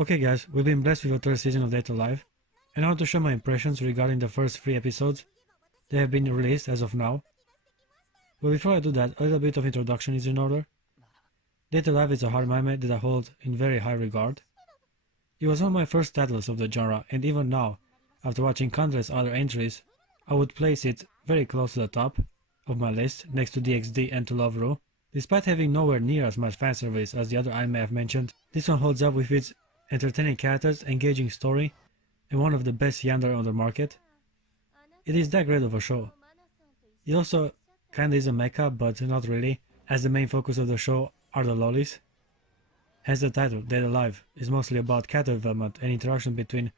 Okay guys, we've been blessed with a third season of Data Live, and I want to share my impressions regarding the first 3 episodes that have been released as of now. But before I do that, a little bit of introduction is in order. Data Live is a harem anime that I hold in very high regard. It was one of my first titles of the genre, and even now, after watching countless other entries, I would place it very close to the top of my list, next to DxD and To Love Ru. Despite having nowhere near as much fanservice as the other anime I've mentioned, this one holds up with its entertaining characters, engaging story, and one of the best yandere on the market. It is that great of a show. It also kinda is a mecha, but not really, as the main focus of the show are the lolis. Hence the title, Dead Alive, is mostly about character development and interaction between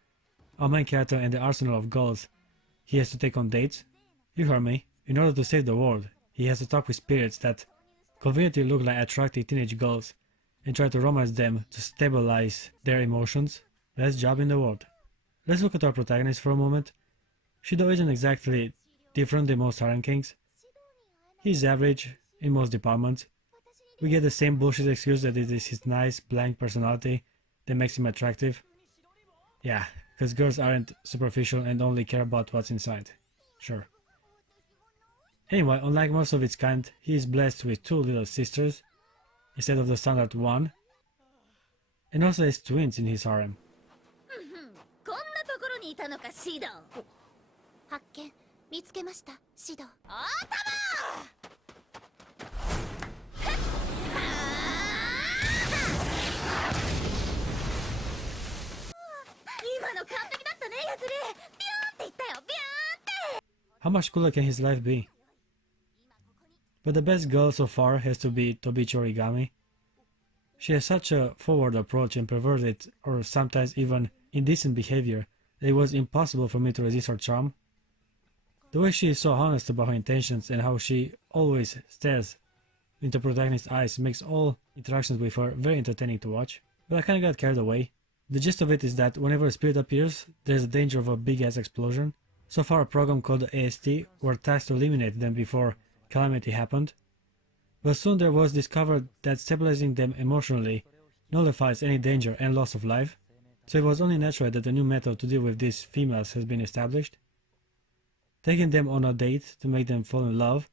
our main character and the arsenal of goals he has to take on dates. You heard me. In order to save the world, he has to talk with spirits that conveniently look like attractive teenage girls and try to romance them to stabilize their emotions. Best job in the world. Let's look at our protagonist for a moment. Shido isn't exactly different than most harem kings. He's average in most departments. We get the same bullshit excuse that it is his nice, blank personality that makes him attractive. Yeah, because girls aren't superficial and only care about what's inside. Sure. Anyway, unlike most of its kind, he is blessed with 2 little sisters, instead of the standard 1, and also has twins in his harem. How much cooler can his life be? But the best girl so far has to be Tobichi Origami. She has such a forward approach and perverted or sometimes even indecent behavior that it was impossible for me to resist her charm. The way she is so honest about her intentions and how she always stares into protagonist's eyes makes all interactions with her very entertaining to watch. But I kinda got carried away. The gist of it is that whenever a spirit appears, there's a danger of a big ass explosion. So far a program called AST were tasked to eliminate them before calamity happened, but soon there was discovered that stabilizing them emotionally nullifies any danger and loss of life, so it was only natural that a new method to deal with these females has been established, taking them on a date to make them fall in love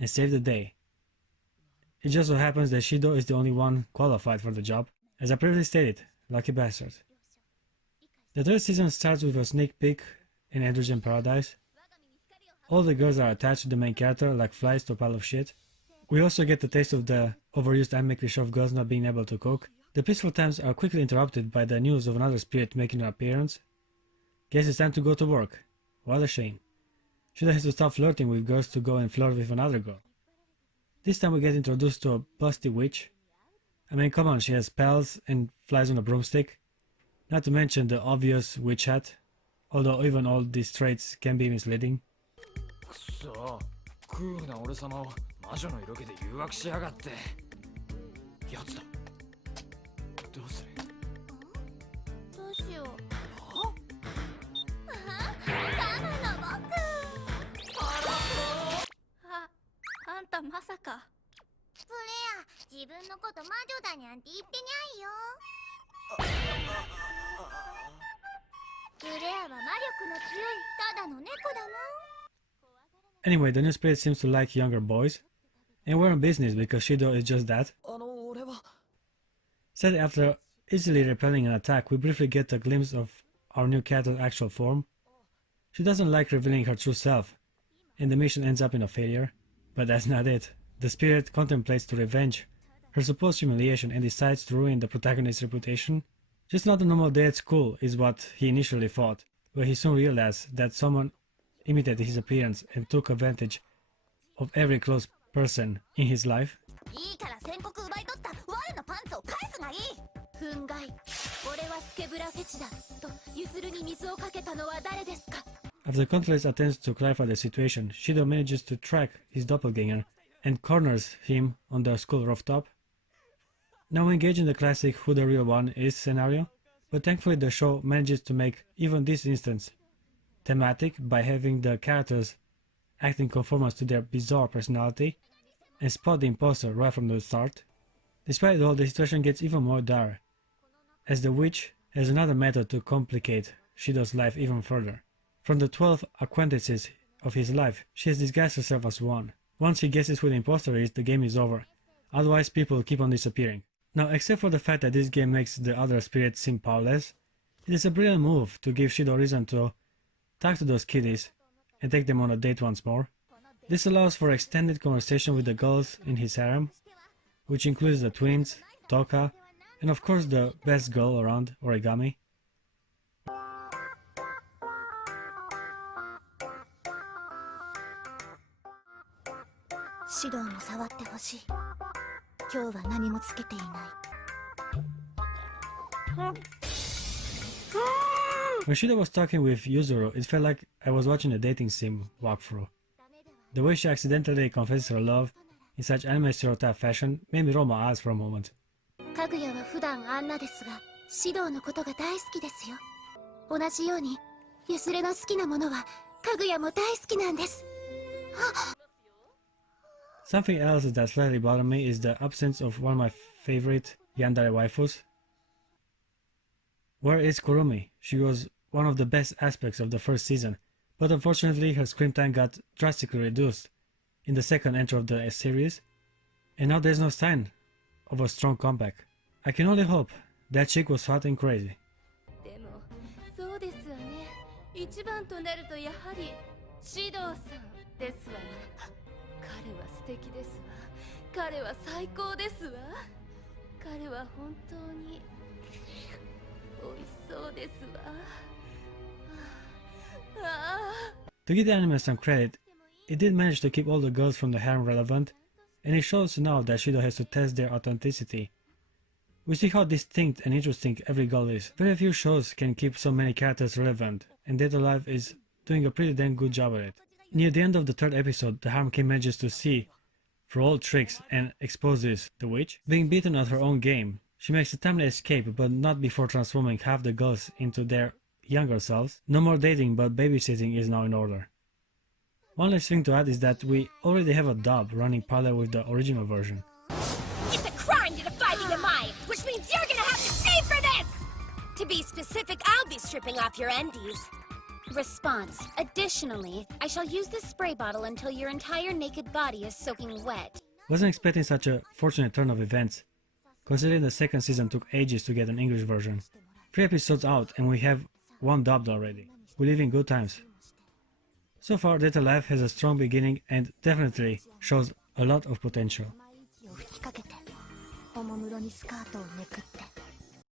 and save the day. It just so happens that Shido is the only one qualified for the job. As I previously stated, lucky bastard. The third season starts with a sneak peek in Androgen Paradise. All the girls are attached to the main character like flies to a pile of shit. We also get a taste of the overused anime cliché of girls not being able to cook. The peaceful times are quickly interrupted by the news of another spirit making an appearance. Guess it's time to go to work. What a shame. Shido has to stop flirting with girls to go and flirt with another girl. This time we get introduced to a busty witch. I mean, come on, she has spells and flies on a broomstick. Not to mention the obvious witch hat, although even all these traits can be misleading. くそ、クールな俺様を魔女の色気で誘惑しやがって。やつだ。どうする？どうしよう。は？カムの僕。あんたまさか。それや、自分のこと魔女だにゃんて言ってにゃいよ。グレアは魔力の強いただの猫だもん。Anyway, the new spirit seems to like younger boys, and we're in business because Shido is just that. Said after easily repelling an attack, we briefly get a glimpse of our new character's actual form. She doesn't like revealing her true self, and the mission ends up in a failure. But that's not it. The spirit contemplates to revenge her supposed humiliation and decides to ruin the protagonist's reputation. Just not a normal day at school is what he initially thought, but he soon realized that someone imitated his appearance and took advantage of every close person in his life. After countless attempts to clarify the situation, Shido manages to track his doppelganger and corners him on the school rooftop. Now we engage in the classic who the real one is scenario, but thankfully the show manages to make even this instance thematic by having the characters act in conformance to their bizarre personality and spot the imposter right from the start. Despite it all, the situation gets even more dire, as the witch as another method to complicate Shido's life even further. From the 12 acquaintances of his life, she has disguised herself as one. Once he guesses who the imposter is, the game is over. Otherwise, people keep on disappearing. Now, except for the fact that this game makes the other spirits seem powerless, it is a brilliant move to give Shido reason to talk to those kiddies and take them on a date once more. This allows for extended conversation with the girls in his harem, which includes the twins, Toka, and of course the best girl around, Origami. When Shido was talking with Yuzuru, it felt like I was watching a dating sim walkthrough. The way she accidentally confesses her love in such anime stereotype fashion made me roll my eyes for a moment. Something else that slightly bothered me is the absence of one of my favorite yandere waifus. Where is Kurumi? She was one of the best aspects of the first season, but unfortunately her screen time got drastically reduced in the second entry of the series, and now there's no sign of a strong comeback. I can only hope that chick was hot and crazy. To give the anime some credit, it did manage to keep all the girls from the harem relevant, and it shows now that Shido has to test their authenticity. We see how distinct and interesting every girl is. Very few shows can keep so many characters relevant, and Date A Live is doing a pretty damn good job at it. Near the end of the third episode, the harem king manages to see through all tricks and exposes the witch. Being beaten at her own game, she makes a timely escape, but not before transforming half the girls into their younger selves. No more dating, but babysitting is now in order. One last thing to add is that we already have a dub running parallel with the original version. It's a crime to defy the MI, which means you're gonna have to pay for this! To be specific, I'll be stripping off your endies. Response. Additionally, I shall use this spray bottle until your entire naked body is soaking wet. Wasn't expecting such a fortunate turn of events, considering the second season took ages to get an English version. 3 episodes out and we have one dubbed already. We live in good times. So far, Date A Live has a strong beginning and definitely shows a lot of potential.